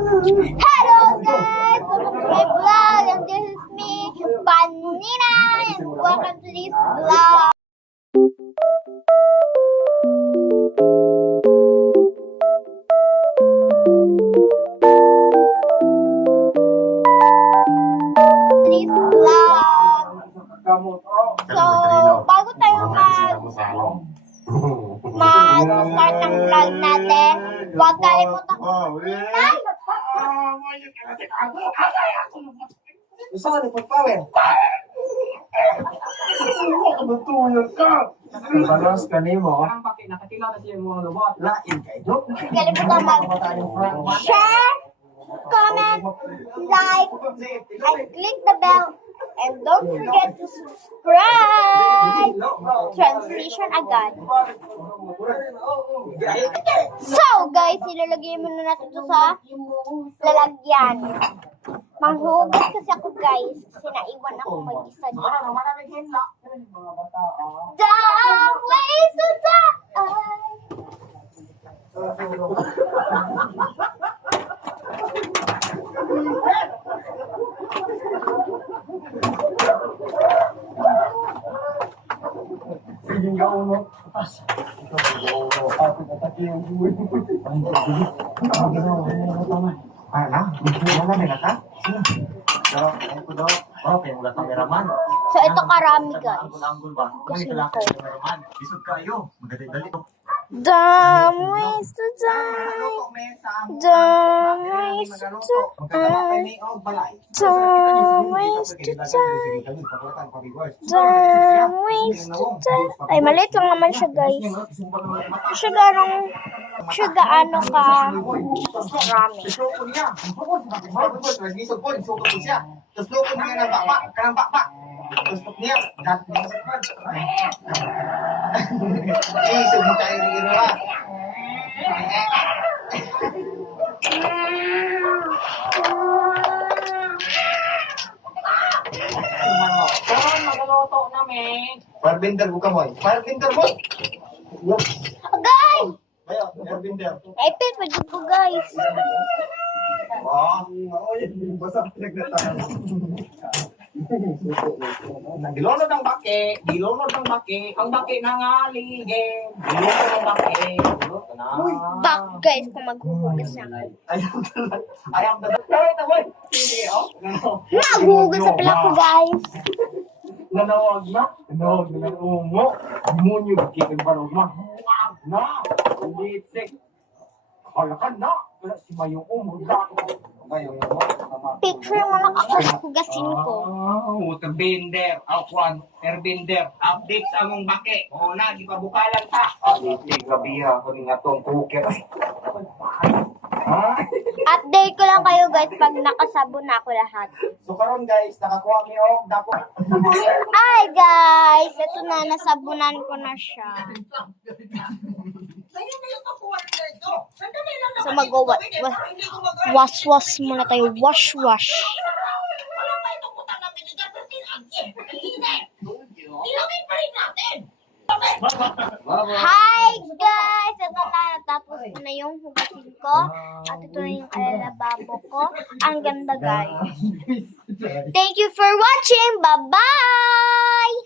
Hello guys, welcome to my vlog, and this is me, Panina, and welcome to this vlog. This vlog. So, bago tayo mag-start ng vlog natin, huwag kalimutan like. Saan ni pagpawin? Kabutuyag ka! Balas ka ni mo. Nakakilala siya yung mga robot. Lain kayo. Kalimutan mag-share, comment, like, and click the bell. And don't forget to subscribe. Transition agad. So guys, ilalagay muna natin ito sa lalagyan. Manghugas kasi ako guys. Kasi naiwan ako mag-isa dito. Don't waste the time. Sige nga uno. Pas. Ako tataki yung buhay. Ano? Wala na ka? Dok, ayun ko dok. Oh, kaya mula kameraman. So ito karami guys. Anggol ba? Kasi ito lang kameraman. Isod kayo. Magdali-dali. Don't waste the time. Don't waste the time. Don't waste the time. Don't waste the time. Ay, maliit lang naman siya guys. Siya gaano ka marami. Terus lukon niya ng bakpak, kanang bakpak. Terus niya, gat niya sa kwan. Isog mo tayo rin ha. Magluto namin. Firebinder ko kamoy. Firebinder mo. Agay! Ayo, firebinder. Ay, pwede ko guys. Dilunod ang bake, ang bake nangaligin. Dilunod ang bake. Back guys kung maghuhugas na ako. Ayam na. Sige, oh. Maghuhugas sa pala ko guys. Nanawag na. Nanawag na ng umo. Demonyo, kikin pa na. Na, hindi sick. Kalakan na. Wala si Mayong umurda. Mayong Picture mo na kakahugasin ko. Water bender, Alquan, airbender, update sa among bake. O na, di pa bukalan ta. Update, gabi ha, kung nga tong cooker. Update ko lang kayo guys pag nakasabon na ako lahat. So karon guys, nakakuha mi og dako. Ay guys, ito na, nasabunan ko na siya. So mag-wash muna tayo. Wash. Hi guys! Ito na, natapos ko na yung hugasin ko. At ito na yung alalababo ko. Ang ganda guys. Thank you for watching. Bye-bye!